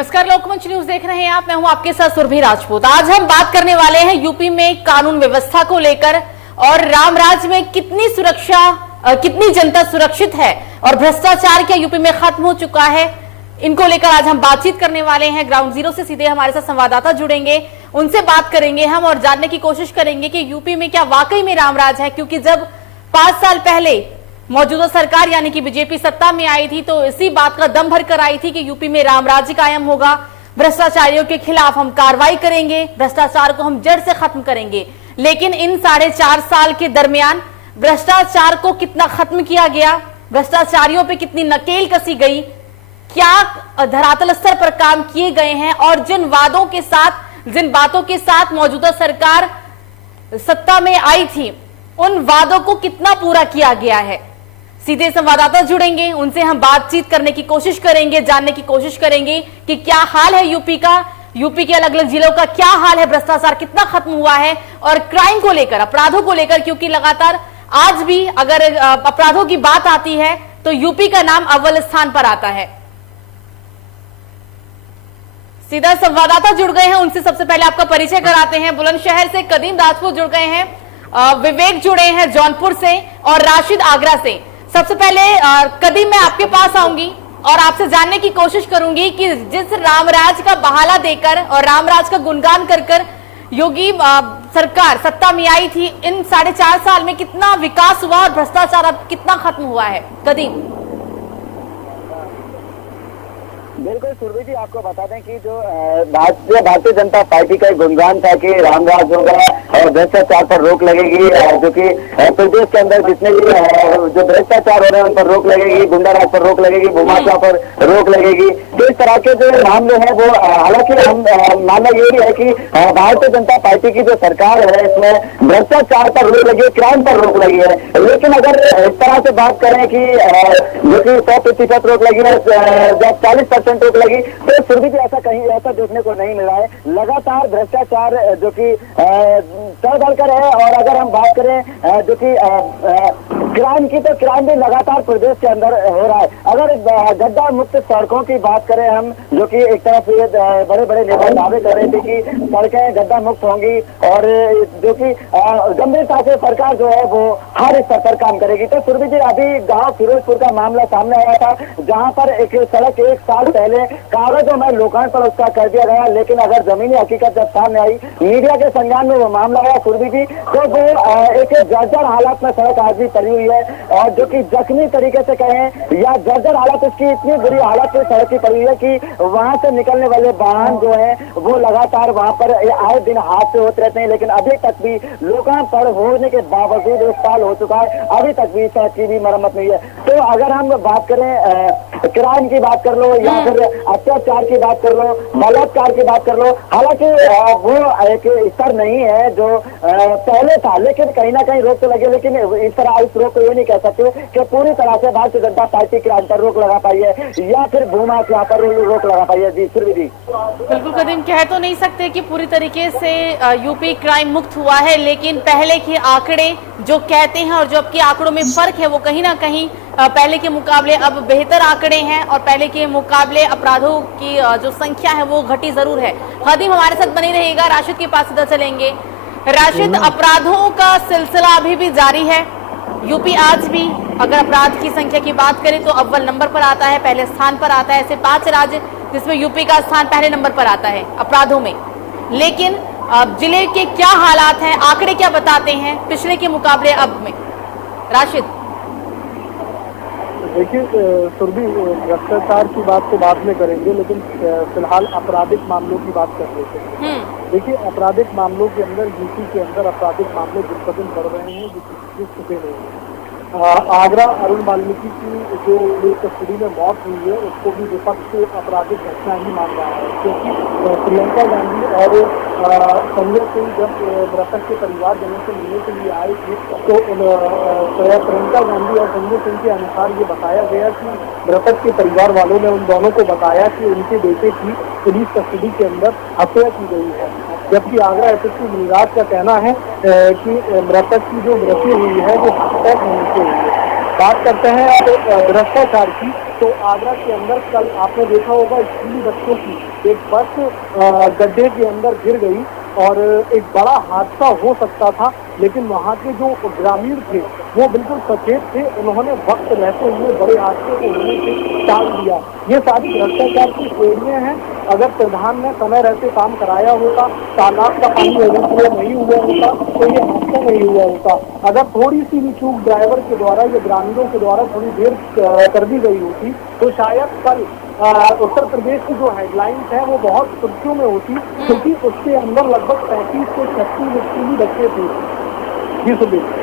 नमस्कार, लोकमंच न्यूज देख रहे हैं आप। मैं हूं आपके साथ सुरभि राजपूत। आज हम बात करने वाले हैं यूपी में कानून व्यवस्था को लेकर और रामराज में कितनी सुरक्षा, कितनी जनता सुरक्षित है और भ्रष्टाचार क्या यूपी में खत्म हो चुका है, इनको लेकर आज हम बातचीत करने वाले हैं। ग्राउंड जीरो से सीधे हमारे साथ संवाददाता जुड़ेंगे, उनसे बात करेंगे हम और जानने की कोशिश करेंगे कि यूपी में क्या वाकई में रामराज है। क्योंकि जब 5 साल पहले मौजूदा सरकार यानी कि बीजेपी सत्ता में आई थी तो इसी बात का दम भर कर आई थी कि यूपी में रामराज्य कायम होगा, भ्रष्टाचारियों के खिलाफ हम कार्रवाई करेंगे, भ्रष्टाचार को हम जड़ से खत्म करेंगे। लेकिन इन 4.5 साल के दरमियान भ्रष्टाचार को कितना खत्म किया गया, भ्रष्टाचारियों पे कितनी नकेल कसी गई, क्या धरातल स्तर पर काम किए गए हैं और जिन वादों के साथ, जिन बातों के साथ मौजूदा सरकार सत्ता में आई थी, उन वादों को कितना पूरा किया गया है। सीधे संवाददाता जुड़ेंगे, उनसे हम बातचीत करने की कोशिश करेंगे, जानने की कोशिश करेंगे कि क्या हाल है यूपी का, यूपी के अलग अलग जिलों का क्या हाल है, भ्रष्टाचार कितना खत्म हुआ है और क्राइम को लेकर, अपराधों को लेकर। क्योंकि लगातार आज भी अगर अपराधों की बात आती है तो यूपी का नाम अव्वल स्थान पर आता है। सीधा संवाददाता जुड़ गए हैं, उनसे सबसे पहले आपका परिचय कराते हैं। बुलंदशहर से कदीम राजपूत जुड़ गए हैं, विवेक जुड़े हैं जौनपुर से और राशिद आगरा से। सबसे पहले कदीम, मैं आपके पास आऊंगी और आपसे जानने की कोशिश करूंगी कि जिस रामराज का बहाना देकर और रामराज का गुणगान कर कर योगी सरकार सत्ता में आई थी, इन 4.5 साल में कितना विकास हुआ और भ्रष्टाचार अब कितना खत्म हुआ है। कदीम। बिल्कुल सुरभि जी, आपको बता दें कि जो भारतीय जनता पार्टी का गुणगान था कि रामराज होगा और भ्रष्टाचार पर रोक लगेगी, जो कि प्रदेश के अंदर जितने भी जो भ्रष्टाचार हो रहे हैं उन पर रोक लगेगी, गुंडाराज पर रोक लगेगी, भूमाफिया पर रोक लगेगी। तो इस तरह के जो मामले हैं वो, हालांकि हम मानना ये भी है कि भारतीय जनता पार्टी की जो सरकार है इसमें भ्रष्टाचार पर रोक लगी है, क्राइम पर रोक लगी है। लेकिन अगर इस तरह से बात करें कि जो कि 100% रोक लगी है, जब 40% रोक लगी, तो सुरभि जी ऐसा कहीं ऐसा देखने को नहीं मिल रहा है। लगातार भ्रष्टाचार जो कि तय दलकर है। और अगर हम बात करें जो कि क्राइम की, तो क्राइम भी लगातार प्रदेश के अंदर हो रहा है। अगर गड्ढा मुक्त सड़कों की बात करें हम, जो कि एक तरफ ये बड़े बड़े नेता दावे कर रहे थे कि सड़कें गड्ढा मुक्त होंगी और जो कि गंभीरता से सरकार जो है वो हर स्तर पर काम करेगी। तो सुरभि जी, अभी गांव फिरोजपुर का मामला सामने आया था, जहां पर एक सड़क 1 साल पहले कागजों में लोकार्पण पर उसका कर दिया गया। लेकिन अगर जमीनी हकीकत जब सामने आई, मीडिया के संज्ञान में वो मामला आया सुरभि जी, तो वो एक जर्जर हालत में सड़क आज भी पड़ी हुई है। और जो कि जख्मी तरीके से कहें या जर्जर हालत, उसकी इतनी बुरी हालत में सड़क की पड़ी हुई है कि वहां से निकलने वाले वाहन जो है वो लगातार वहां पर आए दिन हादसे होते रहते हैं। लेकिन अभी तक भी लोकार्पण होने के बावजूद 1 साल हो चुका है, अभी तक भी सड़क की भी मरम्मत नहीं है। तो अगर हम बात करें क्राइम की बात कर लो या फिर अत्याचार की बात कर लो, बलात्कार की बात कर लो, हालांकि वो एक स्तर नहीं है जो पहले था, लेकिन कहीं ना कहीं रोक तो लगी। लेकिन इस तरह इस रोक को ये नहीं कह सकते कि पूरी तरह से भारतीय जनता पार्टी क्राइम पर रोक लगा पाई है या फिर भूमाफिया पर रोक लगा पाई है। जी सुरभि जी। बिल्कुल कदीम, कह तो नहीं सकते कि पूरी तरीके से यूपी क्राइम मुक्त हुआ है, लेकिन पहले के आंकड़े जो कहते हैं और जो अब के आंकड़ों में फर्क है वो कहीं ना कहीं पहले के मुकाबले अब बेहतर आंकड़े हैं और पहले के मुकाबले अपराधों की जो संख्या है वो घटी जरूर है। कदीम हमारे साथ बनी रहेगा, राशिद के पास सीधा चलेंगे। राशिद, अपराधों का सिलसिला अभी भी जारी है। यूपी आज भी अगर अपराध की संख्या की बात करें तो अव्वल नंबर पर आता है, पहले स्थान पर आता है। ऐसे 5 राज्य जिसमें यूपी का स्थान पहले नंबर पर आता है अपराधों में। लेकिन जिले के क्या हालात हैं, आंकड़े क्या बताते हैं पिछले के मुकाबले अब में? राशिद। देखिए सुरभि, भ्रष्टाचार की बात तो बाद में करेंगे, लेकिन फिलहाल आपराधिक मामलों की बात कर लेते हैं। देखिए, आपराधिक मामलों के अंदर यूपी के अंदर आपराधिक मामले दिन ब दिन बढ़ रहे हैं, जो छुपे नहीं हैं। आगरा अरुण वाल्मीकि की जो कस्टडी में मौत हुई है उसको भी विपक्ष आपराधिक घटना ही मान रहा है, क्योंकि प्रियंका गांधी और संजय सिंह जब मृतक के परिवारजनों से मिलने के लिए आए थे तो प्रियंका गांधी और संजय सिंह के अनुसार ये बताया गया कि मृतक के परिवार वालों ने उन दोनों को बताया कि उनके बेटे की पुलिस कस्टडी के अंदर हत्या की गई है। जबकि आगरा एसएसपी मुनिराज का कहना है कि मृतक की जो मृत्यु हुई है वो हत्या होने से हुई है। बात करते हैं तो भ्रष्टाचार की, तो आगरा के अंदर कल आपने देखा होगा स्कूली बच्चों की एक बस गड्ढे के अंदर गिर गई और एक बड़ा हादसा हो सकता था, लेकिन वहाँ के जो ग्रामीण थे वो बिल्कुल सचेत थे, उन्होंने वक्त रहते हुए बड़े हादसे को होने से टाल दिया। ये सारी भ्रष्टाचार की श्रेणियां हैं। अगर प्रधान ने समय रहते काम कराया होता, तालाब का पानी ओवरफ्लो नहीं हुआ होता, तो ये हादसा नहीं हुआ होता। अगर थोड़ी सी भी चूक ड्राइवर के द्वारा या ग्रामीणों के द्वारा थोड़ी देर कर दी गई होती, तो शायद कल उत्तर प्रदेश की जो हेडलाइंस है वो बहुत सुर्खियों में होती, क्योंकि उसके अंदर लगभग 35 से 36 स्कूली बच्चे थे। जी सुबह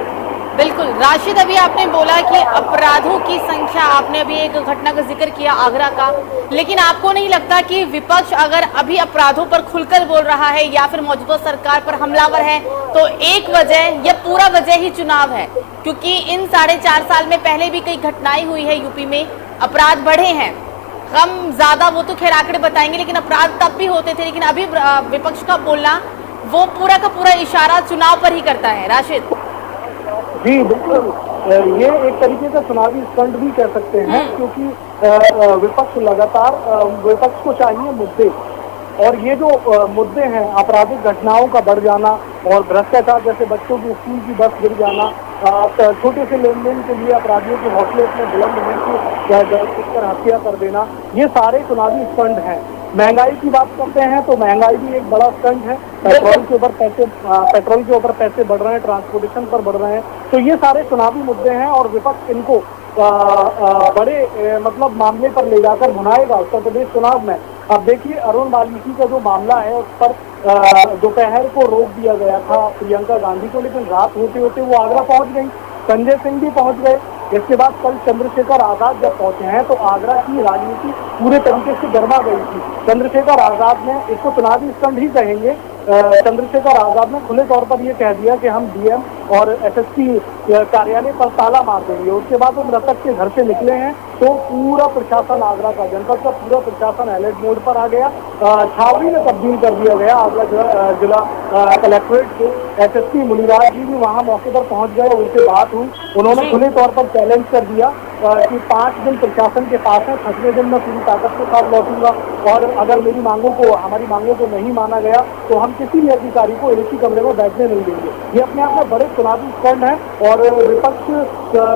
बिल्कुल राशिद, अभी आपने बोला कि अपराधों की संख्या, आपने अभी एक घटना का जिक्र किया आगरा का, लेकिन आपको नहीं लगता कि विपक्ष अगर अभी अपराधों पर खुलकर बोल रहा है या फिर मौजूदा सरकार पर हमलावर है, तो एक वजह या पूरा वजह ही चुनाव है? क्योंकि इन 4.5 साल में पहले भी कई घटनाएं हुई है, यूपी में अपराध बढ़े हैं, कम ज्यादा वो तो खैर आंकड़े बताएंगे, लेकिन अपराध तब भी होते थे। लेकिन अभी विपक्ष का बोलना वो पूरा का पूरा इशारा चुनाव पर ही करता है। राशिद जी बिल्कुल, ये एक तरीके का चुनावी स्टंट भी कह सकते हैं, क्योंकि विपक्ष लगातार, विपक्ष को चाहिए मुद्दे, और ये जो मुद्दे हैं आपराधिक घटनाओं का बढ़ जाना और भ्रष्टाचार जैसे बच्चों की स्कूल की बस गिर जाना, छोटे से लेन देन के लिए अपराधियों के हौसले इतने बुलंद हैं कि हत्या कर देना, ये सारे चुनावी स्टंट हैं। महंगाई की बात करते हैं तो महंगाई भी एक बड़ा स्टंट है। पेट्रोल के ऊपर पैसे बढ़ रहे हैं, ट्रांसपोर्टेशन पर बढ़ रहे हैं, तो ये सारे चुनावी मुद्दे हैं और विपक्ष इनको बड़े मतलब मामले पर ले जाकर भुनाएगा उत्तर प्रदेश चुनाव में। अब देखिए, अरुण वाल्मीकि का जो मामला है उस पर दोपहर को रोक दिया गया था प्रियंका गांधी को, लेकिन रात होते होते वो आगरा पहुंच गई, संजय सिंह भी पहुंच गए। इसके बाद कल चंद्रशेखर आजाद जब पहुंचे हैं तो आगरा की राजनीति पूरे तरीके से गर्मा गई थी। चंद्रशेखर आजाद ने, इसको चुनावी स्टंट ही कहेंगे, चंद्रशेखर आजाद ने खुले तौर पर यह कह दिया कि हम डीएम और एसएसपी कार्यालय पर ताला मार देंगे। उसके बाद वो मृतक के घर से निकले हैं तो पूरा प्रशासन, आगरा का जनपद का पूरा प्रशासन अलर्ट मोड पर आ गया, छावनी में तब्दील कर दिया गया आगरा जिला कलेक्ट्रेट को। एसएसपी मुनिराज जी भी वहां मौके पर पहुंच गए, उनसे बात हुई, उन्होंने खुले तौर पर चैलेंज कर दिया कि 5 दिन प्रशासन के पास है, 6वें दिन मैं पूरी ताकत के साथ लौटूंगा और अगर मेरी मांगों को, हमारी मांगों को नहीं माना गया तो हम किसी भी अधिकारी को एक ही कमरे में बैठने नहीं देंगे। ये अपने आप में बड़े चुनावी स्टंट है और विपक्ष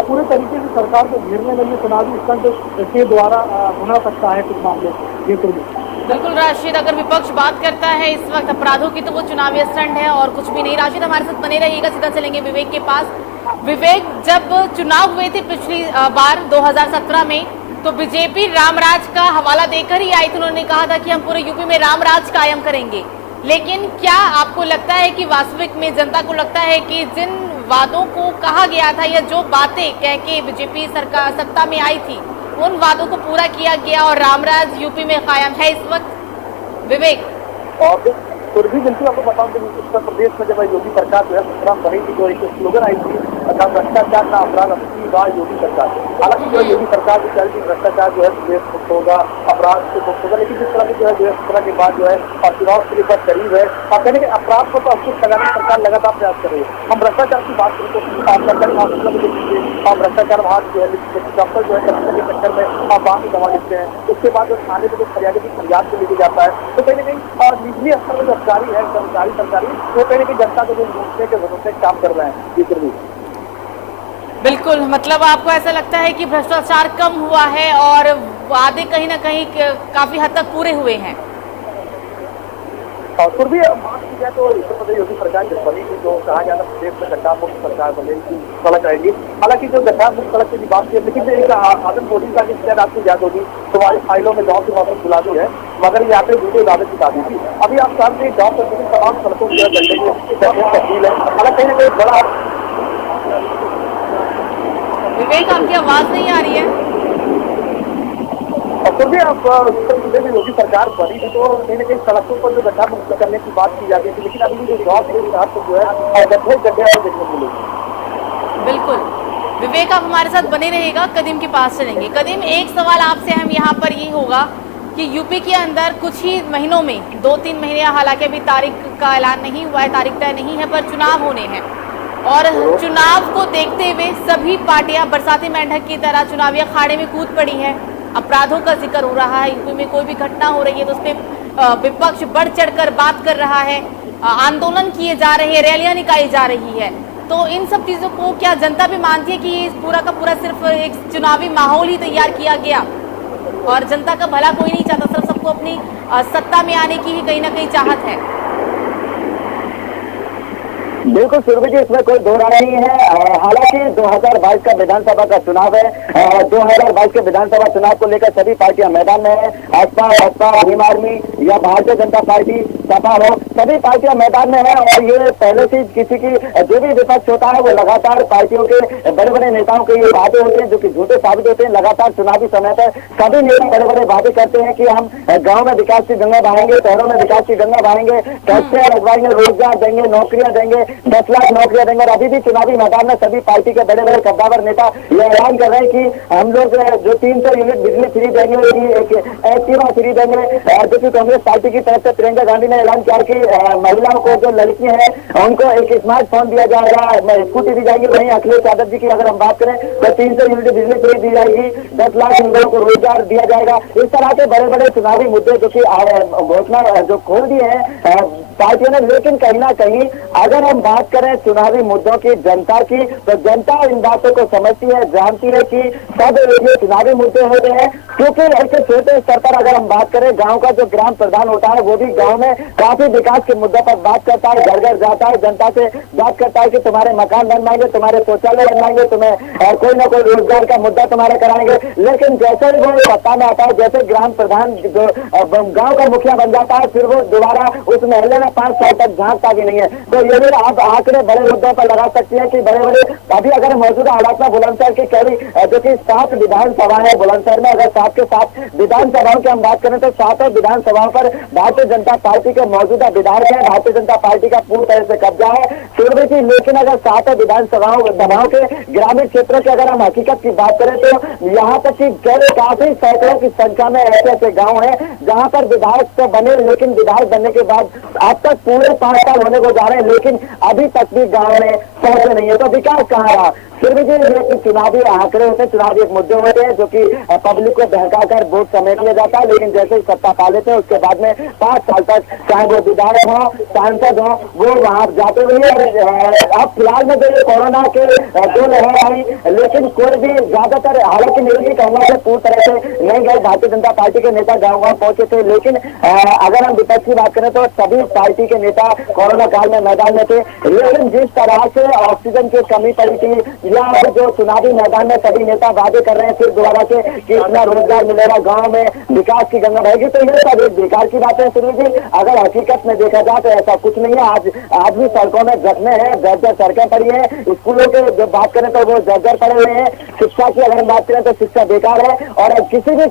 पूरे तरीके से सरकार को घेरने में ये चुनावी स्टंट के द्वारा बना सकता है कुछ मामलों को। ये बिल्कुल राशिद, अगर विपक्ष बात करता है इस वक्त अपराधों की तो वो चुनावी स्टंट है और कुछ भी नहीं। राशिद हमारे साथ बने रहिएगा, सीधा चलेंगे विवेक के पास। विवेक, जब चुनाव हुए थे पिछली बार 2017 में, तो बीजेपी रामराज का हवाला देकर ही आई थी। उन्होंने कहा था कि हम पूरे यूपी में रामराज कायम करेंगे, लेकिन क्या आपको लगता है कि वास्तविक में जनता को लगता है कि जिन वादों को कहा गया था या जो बातें कह के बीजेपी सरकार सत्ता में आई थी उन वादों को पूरा किया गया और रामराज यूपी में कायम है इस वक्त? विवेक और भी बिल्कुल आपको बताऊं कि उत्तर प्रदेश में जब योगी सरकार जो है सत्रह बनी थी, जो एक स्लोगन आई थी, भ्रष्टाचार ना अपराध अपनी बात योगी सरकार। हालांकि जो योगी सरकार की चल रही भ्रष्टाचार जो है देश मुक्त होगा, अपराध से मुक्त होगा, लेकिन जिस तरह की जो है 2017 के बाद जो है और चुनाव के बाद करीब है और कहने के अपराध को तो अंकुश लगाने की सरकार लगातार प्रयास कर रही है। हम भ्रष्टाचार की बात करें तो सरकारी हॉस्पिटल में देखिए और भ्रष्टाचार वहाँ जो है डॉक्टर जो है कमीशन के चक्कर में आप वहाँ की दवा लिखते हैं, उसके बाद जो थाने में जो फरियादी की फरियाद को लेके जाता है, तो कहीं ना कहीं और निचली स्तर में जो अधिकारी है कर्मचारी सरकारी, वो कहीं ना कहीं जनता को जो लूटने के भरोसे काम कर रहे हैं। जी भी बिल्कुल, मतलब आपको ऐसा लगता है कि भ्रष्टाचार कम हुआ है और वादे कहीं ना कहीं काफी हद तक पूरे हुए हैं? और फिर भी बात की जाए तो उत्तर प्रदेश योगी सरकार जब बनी थी तो कहा जाता प्रदेश में गड्ढा मुक्त सरकार बनेगी, सड़क आएगी। हालांकि जो गड्ढा मुक्त सड़क की बात की, लेकिन एक आदमखोरी का शायद आपको याद होगी, तुम्हारी फाइलों में गाँव के वापस बुला दो है, मगर यहाँ पे वीडियो दावे की शादी थी। अभी आप सामने गाँव पर तमाम सड़कों की गड्ढे में तब्दील है। हालांकि कहीं ना कहीं बड़ा। विवेक, आपकी आवाज नहीं आ रही है। और फिर भी आप उत्तर प्रदेश में योगी सरकार बनी थी तो कहीं ना कहीं सड़कों पर जो गड्ढा मुक्त करने की बात की जाती थी, लेकिन अभी जो गाँव के साथ जो है गड्ढे और देखने को मिले। बिल्कुल विवेक, आप हमारे साथ बने रहेगा, कदीम के पास चलेंगे। कदीम, एक सवाल आपसे हम यहाँ पर ये होगा कि यूपी के अंदर कुछ ही महीनों में 2-3 महीने, हालांकि अभी तारीख का ऐलान नहीं हुआ है, तारीख तय नहीं है, पर चुनाव होने हैं। और चुनाव को देखते हुए सभी पार्टियां बरसाती मेंढक की तरह चुनावी अखाड़े में कूद पड़ी है। अपराधों का जिक्र हो रहा है, यूपी में कोई भी घटना हो रही है तो उस पर विपक्ष बढ़ चढ़कर बात कर रहा है, आंदोलन किए जा रहे हैं, रैलियां निकाली जा रही है। तो इन सब चीजों को क्या जनता भी मानती है कि ये पूरा का पूरा सिर्फ एक चुनावी माहौल ही तैयार किया गया और जनता का भला कोई नहीं चाहता, सिर्फ सबको अपनी सत्ता में आने की ही कहीं ना कहीं चाहत है? बिल्कुल सुरभि जी, इसमें कोई दो राय नहीं है। हालांकि 2022 का विधानसभा का चुनाव है। 2022 के विधानसभा चुनाव को लेकर सभी पार्टियां मैदान में है। भाजपा, भीम आर्मी या भारतीय जनता पार्टी, सपा हो, सभी पार्टियां मैदान में है। और ये पहले से किसी की जो भी विपक्ष होता है वो लगातार पार्टियों के बड़े बड़े नेताओं के ये वादे होते हैं जो कि झूठे साबित होते हैं। लगातार चुनावी समय पर सभी नेता बड़े बड़े वादे करते हैं कि हम गाँव में विकास की गंगा बहाएंगे, शहरों में विकास की गंगा बहाएंगे, फैक्ट्रियां लगवाएंगे, रोजगार देंगे, नौकरियां देंगे, 10 लाख नौकरियां देंगे। और अभी भी चुनावी मैदान में सभी पार्टी के बड़े बड़े कद्दावर नेता ये ऐलान कर रहे हैं कि हम लोग जो 300 यूनिट बिजली फ्री देंगे, एक एक्टिवा फ्री देंगे। जो कि कांग्रेस पार्टी की तरफ से प्रियंका गांधी ने ऐलान किया कि महिलाओं को, जो लड़कियां हैं उनको एक स्मार्टफोन दिया जाएगा, स्कूटी दी जाएगी। वहीं अखिलेश यादव जी की अगर हम बात करें तो 300 यूनिट बिजली फ्री दी जाएगी, 10 लाख लोगों को रोजगार दिया जाएगा। इस तरह के बड़े बड़े चुनावी मुद्दे जो कि घोषणा जो खोल दिए हैं पार्टियों ने। लेकिन कहीं ना कहीं अगर हम बात करें चुनावी मुद्दों की, जनता की, तो जनता इन बातों को समझती है, जानती है कि सब ये चुनावी मुद्दे होते हैं। क्योंकि ऐसे छोटे स्तर पर अगर हम बात करें, गांव का जो ग्राम प्रधान होता है वो भी गांव में काफी विकास के मुद्दों पर बात करता है, घर घर जाता है, जनता से बात करता है कि तुम्हारे मकान बनवाएंगे, तुम्हारे शौचालय बनवाएंगे, तुम्हें कोई ना कोई रोजगार का मुद्दा तुम्हारे कराएंगे। लेकिन जैसे ही वो सत्ता में आता है, जैसे ग्राम प्रधान जो गाँव का मुखिया बन जाता है, फिर वो दोबारा उस महल्ले में 5 साल तक झांकता भी नहीं है। तो ये भी आप आंकड़े बड़े मुद्दों पर लगा सकती है कि बड़े बड़े अभी अगर मौजूदा हालात में बुलंदशहर की कई जो कि 7 विधानसभा है बुलंदशहर में, अगर 7 के 7 विधानसभाओं की हम बात करें तो 7 विधानसभाओं पर भारतीय जनता पार्टी के मौजूदा विधायक है, भारतीय जनता पार्टी का पूरी तरह से कब्जा है सूर्य की। लेकिन अगर 7 विधानसभाओं के ग्रामीण क्षेत्रों की अगर हम हकीकत की बात करें तो यहाँ तक कि काफी सैकड़ों की संख्या में ऐसे ऐसे गाँव है जहाँ पर विधायक तो बने, लेकिन विधायक बनने के बाद अब तक पूरे 5 साल होने को जा रहे हैं, लेकिन अभी तक भी गाँव में पहुंचे नहीं है। तो विकास कहाँ रहा? फिर भी ये चुनावी आंकड़े होते हैं, चुनावी मुद्दे होते हैं जो कि पब्लिक को बहकाकर वोट समेट लिया जाता है। लेकिन जैसे ही सत्ता पा लेते हैं उसके बाद में 5 साल तक चाहे वो विधायक हो, सांसद हो, वो वहां जाते हुए। अब फिलहाल में जो ये कोरोना के 2 लहर आई, लेकिन कोई भी ज्यादातर, हालांकि मेरे भी कहूंगा कि पूरी तरह से नहीं गए, भारतीय जनता पार्टी के नेता गाँव गाँव पहुंचे थे। लेकिन अगर हम विपक्ष की बात करें तो सभी पार्टी के नेता कोरोना काल में मैदान में थे। लेकिन जिस तरह से ऑक्सीजन की कमी पड़ी थी, या जो चुनावी मैदान में सभी नेता वादे कर रहे हैं फिर दोबारा से कि इतना रोजगार मिलेगा, गांव में विकास की गंगा बहेगी, तो ये सब एक बेकार की बात है सुनील जी। अगर हकीकत में देखा जाए तो ऐसा कुछ नहीं है। आज भी सड़कों में जख्मे हैं, जर्जर सड़कें पड़ी है। स्कूलों के जो बात करें तो वो जर्जर पड़े हुए हैं। शिक्षा की अगर हम बात करें तो शिक्षा बेकार है। और किसी भी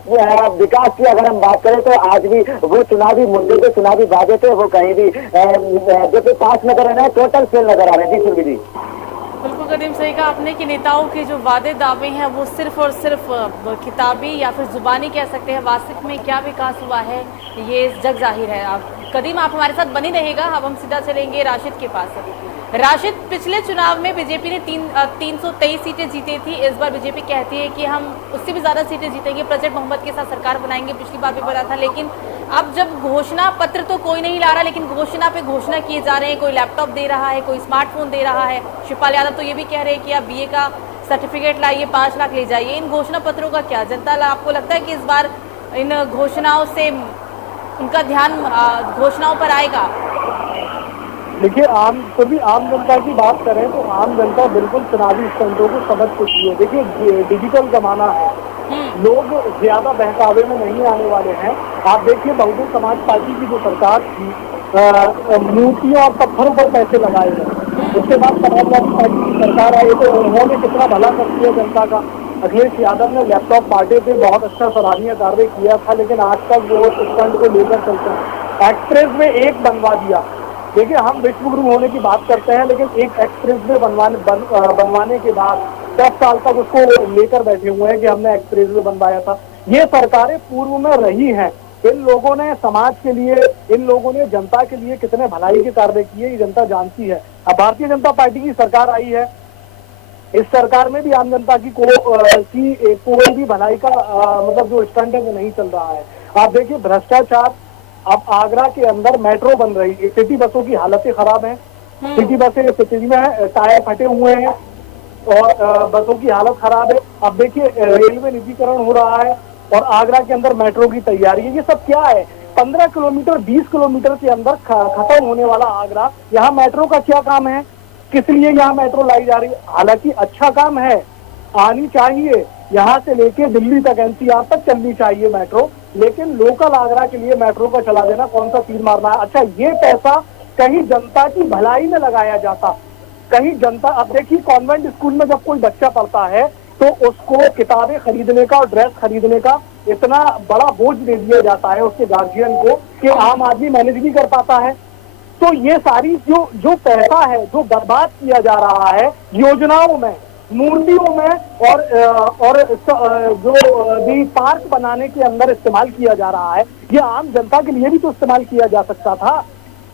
विकास की अगर हम बात करें तो आज भी वो चुनावी मुद्दे थे, चुनावी वादे थे, वो कहीं भी जो कि पास नजर आ रहे हैं, टोटल फेल नजर आ रहे हैं। जी सुनील जी, बिल्कुल कदीम, सही कहा आपने कि नेताओं के जो वादे दावे हैं वो सिर्फ और सिर्फ किताबी या फिर जुबानी कह सकते हैं। वास्तविक में क्या विकास हुआ है ये जग जाहिर है। आप कदीम, आप हमारे साथ बनी रहेगा। अब हम सीधा चलेंगे राशिद के पास। राशिद, पिछले चुनाव में बीजेपी ने 323 सीटें जीती थी। इस बार बीजेपी कहती है कि हम उससे भी ज्यादा सीटें जीतेंगे, प्रचंड बहुमत के साथ सरकार बनाएंगे। पिछली बार भी बोला था, लेकिन अब जब घोषणा पत्र तो कोई नहीं ला रहा, लेकिन घोषणा पे घोषणा किए जा रहे हैं। कोई लैपटॉप दे रहा है, कोई स्मार्टफोन दे रहा है। शिवपाल यादव तो ये भी कह रहे हैं कि आप BA का सर्टिफिकेट लाइए, 5 लाख ले जाइए। इन घोषणा पत्रों का क्या? जनता आपको लगता है कि इस बार इन घोषणाओं से उनका ध्यान घोषणाओं पर आएगा? देखिए, सभी आम जनता की बात करें तो आम जनता बिल्कुल चुनावी स्टंटों को समझ चुकी है। देखिए, डिजिटल जमाना है, लोग ज्यादा बहकावे में नहीं आने वाले हैं। आप देखिए, बहुजन समाज पार्टी की जो सरकार थी, मूर्तियों और पत्थरों पर पैसे लगाए गए। उसके बाद समाजवादी पार्टी की सरकार आई तो उन्होंने कितना भला कर दिया जनता का। अखिलेश यादव ने लैपटॉप बांटे थे, बहुत अच्छा सराहनीय कार्य किया था, लेकिन आज तक वो स्टंट को लेकर चलते हैं। एक्सप्रेस वे एक बनवा दिया। देखिए, हम विश्व गुरु होने की बात करते हैं, लेकिन एक एक्सप्रेस वे बनवाने के बाद 10 साल तक उसको लेकर बैठे हुए हैं कि हमने एक्सप्रेस वे बनवाया था। ये सरकारें पूर्व में रही हैं, इन लोगों ने समाज के लिए, इन लोगों ने जनता के लिए कितने भलाई के कार्य किए ये जनता जानती है। अब भारतीय जनता पार्टी की सरकार आई है, इस सरकार में भी आम जनता की कोई भी भलाई का मतलब जो स्टैंड है वो नहीं चल रहा है। आप देखिए भ्रष्टाचार, अब आगरा के अंदर मेट्रो बन रही है, सिटी बसों की हालतें खराब है, सिटी बसें सिटी में टायर फटे हुए हैं और बसों की हालत खराब है। अब देखिए रेलवे निजीकरण हो रहा है और आगरा के अंदर मेट्रो की तैयारी है। ये सब क्या है? 15 किलोमीटर 20 किलोमीटर के अंदर खत्म होने वाला आगरा, यहाँ मेट्रो का क्या काम है? किस लिए यहाँ मेट्रो लाई जा रही है? हालांकि अच्छा काम है, आनी चाहिए, यहाँ से लेके दिल्ली तक एनसीआर तक चलनी चाहिए मेट्रो, लेकिन लोकल आगरा के लिए मेट्रो का चला देना कौन सा तीर मारना है? अच्छा, ये पैसा कहीं जनता की भलाई में लगाया जाता, कहीं जनता, अब देखिए कॉन्वेंट स्कूल में जब कोई बच्चा पढ़ता है तो उसको किताबें खरीदने का और ड्रेस खरीदने का इतना बड़ा बोझ दे दिया जाता है उसके गार्जियन को कि आम आदमी मैनेज नहीं कर पाता है। तो ये सारी जो पैसा है जो बर्बाद किया जा रहा है योजनाओं में, मूर्तियों में और जो भी पार्क बनाने के अंदर इस्तेमाल किया जा रहा है, ये आम जनता के लिए भी तो इस्तेमाल किया जा सकता था।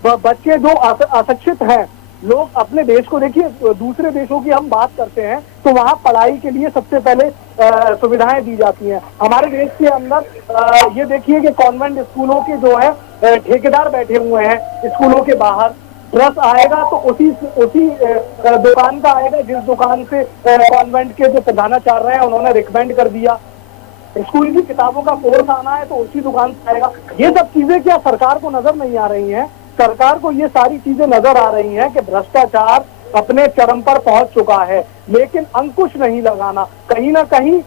बच्चे जो अशिक्षित हैं, लोग अपने देश को देखिए, दूसरे देशों की हम बात करते हैं तो वहाँ पढ़ाई के लिए सबसे पहले सुविधाएं दी जाती हैं। हमारे देश के अंदर ये देखिए कि कॉन्वेंट स्कूलों के जो है ठेकेदार बैठे हुए हैं स्कूलों के बाहर, ड्रेस आएगा तो उसी दुकान का आएगा जिस दुकान से कॉन्वेंट के जो प्रधानाचार्य हैं उन्होंने रिकमेंड कर दिया। स्कूल की किताबों का कोर्स आना है तो उसी दुकान से आएगा। ये सब चीजें क्या सरकार को नजर नहीं आ रही हैं? सरकार को ये सारी चीजें नजर आ रही हैं कि भ्रष्टाचार अपने चरम पर पहुंच चुका है, लेकिन अंकुश नहीं लगाना। कहीं ना कहीं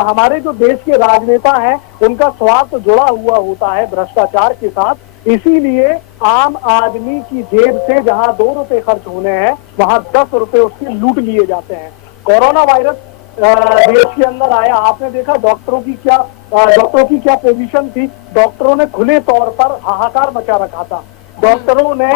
हमारे जो देश के राजनेता हैं उनका स्वार्थ जुड़ा हुआ होता है भ्रष्टाचार के साथ, इसीलिए आम आदमी की जेब से जहां 2 रुपए खर्च होने हैं वहां 10 रुपए उसके लूट लिए जाते हैं। कोरोना वायरस देश के अंदर आया, आपने देखा डॉक्टरों की क्या पोजीशन थी। डॉक्टरों ने खुले तौर पर हाहाकार मचा रखा था। डॉक्टरों ने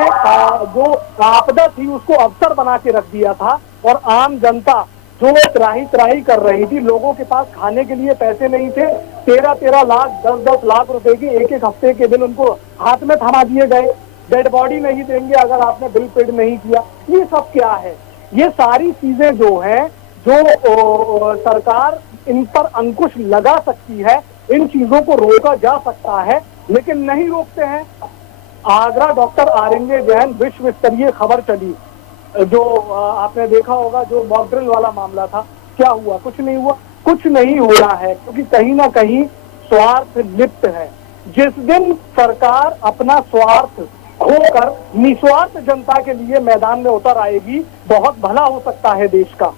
जो आपदा थी उसको अवसर बना के रख दिया था और आम जनता जो त्राही कर रही थी, लोगों के पास खाने के लिए पैसे नहीं थे, 13 लाख 10 लाख रुपए की एक हफ्ते के बिल उनको हाथ में थमा दिए गए। डेड बॉडी नहीं देंगे अगर आपने बिल पेड नहीं किया। ये सब क्या है? ये सारी चीजें जो है जो सरकार इन पर अंकुश लगा सकती है, इन चीजों को रोका जा सकता है, लेकिन नहीं रोकते हैं। आगरा डॉक्टर आरएनए जैन विश्व स्तरीय खबर चली, जो आपने देखा होगा, जो मॉक ड्रिल वाला मामला था, क्या हुआ? कुछ नहीं हुआ, कुछ नहीं हो रहा है, क्योंकि कहीं ना कहीं स्वार्थ लिप्त है। जिस दिन सरकार अपना स्वार्थ खोकर निस्वार्थ जनता के लिए मैदान में उतर आएगी, बहुत भला हो सकता है, देश का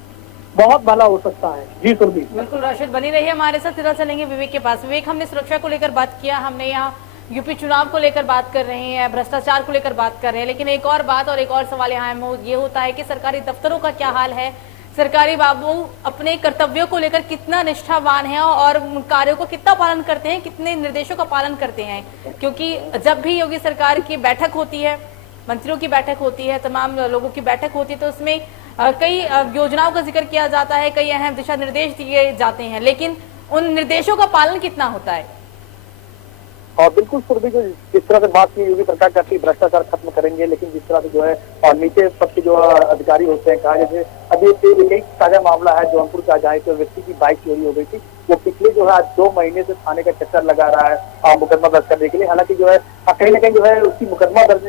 बहुत भला हो सकता है। जी सुरभि, बिल्कुल राशिद, बनी रही हमारे साथ। सीधा चलेंगे विवेक के पास। विवेक, हमने सुरक्षा को लेकर बात किया, हमने यहाँ यूपी चुनाव को लेकर बात कर रहे हैं, भ्रष्टाचार को लेकर बात कर रहे हैं, लेकिन एक और बात और एक और सवाल यहाँ ये होता है कि सरकारी दफ्तरों का क्या हाल है? सरकारी बाबू अपने कर्तव्यों को लेकर कितना निष्ठावान है और कार्यों को कितना पालन करते हैं, कितने निर्देशों का पालन करते हैं? क्योंकि जब भी योगी सरकार की बैठक होती है, मंत्रियों की बैठक होती है, तमाम लोगों की बैठक होती है, तो उसमें कई योजनाओं का जिक्र किया जाता है, कई अहम दिशा निर्देश दिए जाते हैं, लेकिन उन निर्देशों का पालन कितना होता है? और बिल्कुल सुरभि, जो जिस तरह से बात की योगी सरकार करती भ्रष्टाचार खत्म करेंगे, लेकिन जिस तरह से जो है और नीचे पद के जो अधिकारी होते हैं, कहा जैसे अभी एक ताजा मामला है जौनपुर का, जहाँ एक व्यक्ति की बाइक चोरी हो गई थी। वो पिछले जो है आज 2 महीने से थाने का चक्कर लगा रहा है मुकदमा दर्ज करने के लिए। हालांकि जो है कहीं ना कहीं जो है उसकी मुकदमा दर्ज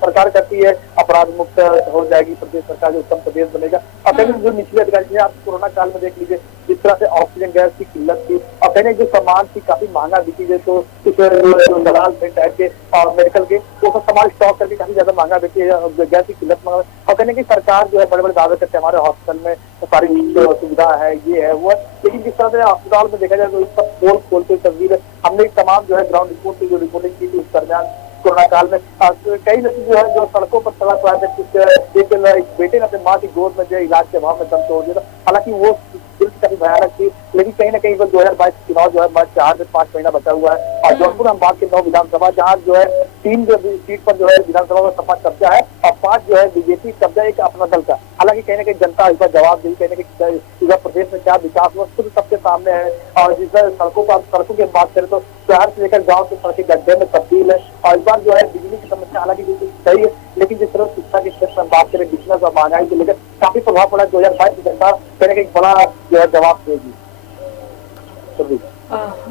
सरकार करती है, अपराध मुक्त हो जाएगी प्रदेश सरकार, जो उत्तम प्रदेश बनेगा। और कहीं जो निचले अधिकारी हैं, आप कोरोना काल में देख लीजिए जिस तरह से ऑक्सीजन गैस की किल्लत थी, और कहीं जो सामान थी काफी महंगा बिकी है, तो कुछ दलाल टाइप के और मेडिकल के वो सब सामान स्टॉक करके काफी ज्यादा महंगा बिकी है, गैस की किल्लत मंगा। और कहने की सरकार जो है बड़े बड़े दावे करते हैं हमारे हॉस्पिटल में सारी सुविधा है, ये है वो है, लेकिन जिस तरह से अस्पताल में देखा जाए तो इस पर खोल के तस्वीर हमने तमाम जो है ग्राउंड रिपोर्ट की जो रिपोर्टिंग की थी उस दरमियान कोरोना काल में कई नतीजे जो है जो सड़कों पर सड़क हुआ था, एक बेटे ने अपनी माँ की गोद में जो इलाज के अभाव में दम तोड़ दिया था। हालांकि वो काफी भयानक थी, लेकिन कहीं ना कहीं 2022 चुनाव जो है 4 से 5 महीना बचा हुआ है। और जौनपुर हम बात के 9 विधानसभा, जहाँ जो है 3 जो सीट पर जो है विधानसभा का सपा कब्जा है और 5 जो है बीजेपी कब्जा एक अपना दल का। हालांकि कहीं ना कहीं जनता इस पर जवाब देगी, कहीं ना कहीं इस प्रदेश में क्या विकास हुआ खुद सबके सामने है। और जिस सड़कों की बात करें तो शहर से लेकर गाँव की सड़कें गड्ढे में तब्दील है। और इस बार जो है बिजली की समस्या हालांकि सही है, लेकिन जिस तरह शिक्षा के क्षेत्र में बात करें, बिजनेस और महंगाई को लेकर काफी प्रभाव पड़ा। 2022 की जनता कहीं ना कहीं बड़ा जो है जवाब देगी।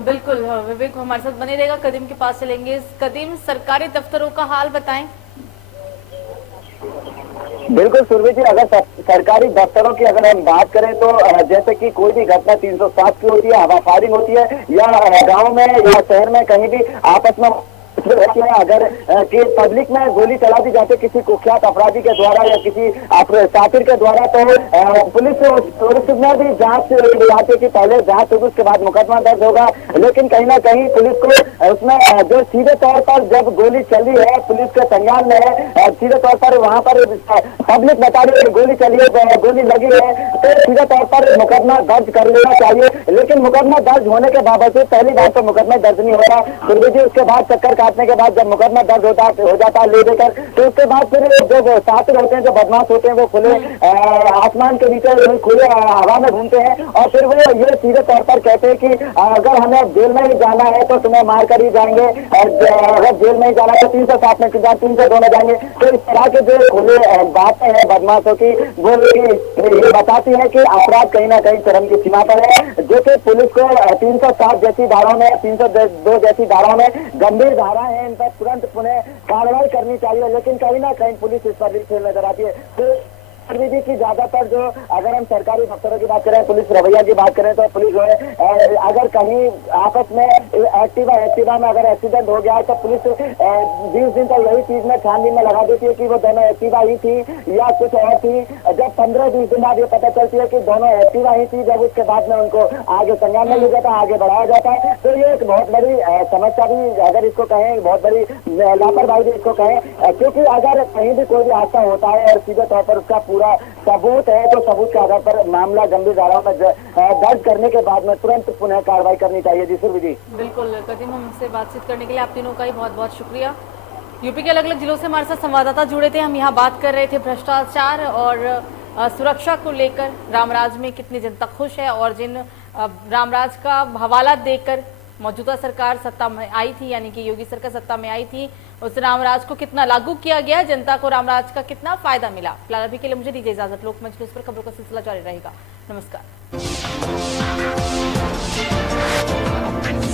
बिल्कुल विवेक हमारे साथ बने रहेगा, कदीम के पास चलेंगे। कदीम, सरकारी दफ्तरों का हाल बताएं। बिल्कुल सुरभि जी, अगर सरकारी दफ्तरों की अगर हम बात करें तो जैसे कि कोई भी घटना 307 की होती है, हवा फायरिंग होती है, या गांव में या शहर में कहीं भी आपस में अगर कि पब्लिक में गोली चला दी जाती है किसी कुख्यात अपराधी के द्वारा या किसी सातिर के द्वारा, तो पुलिस में भी जांच दिलाती है कि पहले जांच होगी उसके बाद मुकदमा दर्ज होगा। लेकिन कहीं ना कहीं पुलिस को उसमें जो सीधे तौर पर जब गोली चली है, पुलिस के संज्ञान में है, सीधे तौर पर वहां पर पब्लिक बता रही है गोली चली है, गोली लगी है, तो सीधे तौर पर मुकदमा दर्ज कर लेना चाहिए। लेकिन मुकदमा दर्ज होने के बावजूद पहली बार तो मुकदमा दर्ज नहीं होता सुरभि जी, उसके बाद चक्कर काटने के बाद जब मुकदमा दर्ज हो जाता है ले देकर, तो उसके बाद फिर जो साथी होते हैं, जो बदमाश होते हैं, वो खुले आसमान के नीचे खुले हवा में घूमते हैं और फिर वो ये सीधे तौर पर कहते हैं कि अगर हमें जेल में ही जाना है तो तुम्हें मार कर ही जाएंगे, और अगर जेल में ही जाना है तो 307 में 302 में जाएंगे। तो इस तरह के जो खुले बातें हैं बदमाशों की, वो ये बताती है कि अपराध कहीं ना कहीं चरम की सीमा पर है, जो कि पुलिस को 307 जैसी धाराओं में, 302 जैसी धाराओं में गंभीर धारा है, इन पर तुरंत पुनः कार्रवाई करनी चाहिए। लेकिन कहीं ना कहीं पुलिस इस पर रिश्ते नजर आती है। तो जी की ज्यादातर जो अगर हम सरकारी दफ्तरों की बात करें, पुलिस रवैया की बात करें, तो पुलिस जो है अगर कहीं आपस में एक्टिवा में अगर एक्सीडेंट हो गया है तो पुलिस 20 दिन तक यही चीज में छानबीन में लगा देती है कि वो दोनों एक्टिवा ही थी या कुछ और थी। जब 15-20 दिन बाद ये पता चलती है कि दोनों एक्टिवा ही थी, जब उसके बाद में उनको आगे संज्ञान में लिया जाता है, आगे बढ़ाया जाता है। तो ये एक बहुत बड़ी समस्या भी अगर इसको कहें, बहुत बड़ी लापरवाही भी इसको कहें, क्योंकि अगर कहीं भी कोई भी हादसा होता है और सीधे तौर पर उसका पूरा सबूत है, तो सबूत के आधार पर मामला गंभीर धाराओं में दर्ज करने के बाद में तुरंत पुनः कार्रवाई करनी चाहिए। जी सुरभि जी। बिल्कुल कदीम, हमसे बातचीत करने के लिए आप तीनों का ही बहुत बहुत शुक्रिया। यूपी के अलग अलग जिलों से हमारे साथ संवाददाता जुड़े थे। हम यहाँ बात कर रहे थे भ्रष्टाचार और सुरक्षा को लेकर, रामराज में कितनी जनता खुश है और जिन रामराज का हवाला देकर मौजूदा सरकार सत्ता में आई थी, यानी कि योगी सरकार सत्ता में आई थी, उस रामराज को कितना लागू किया गया, जनता को रामराज का कितना फायदा मिला। फिलहाल अभी के लिए मुझे दीजिए इजाजत। लोकमंच न्यूज़ पर खबरों का सिलसिला जारी रहेगा। नमस्कार।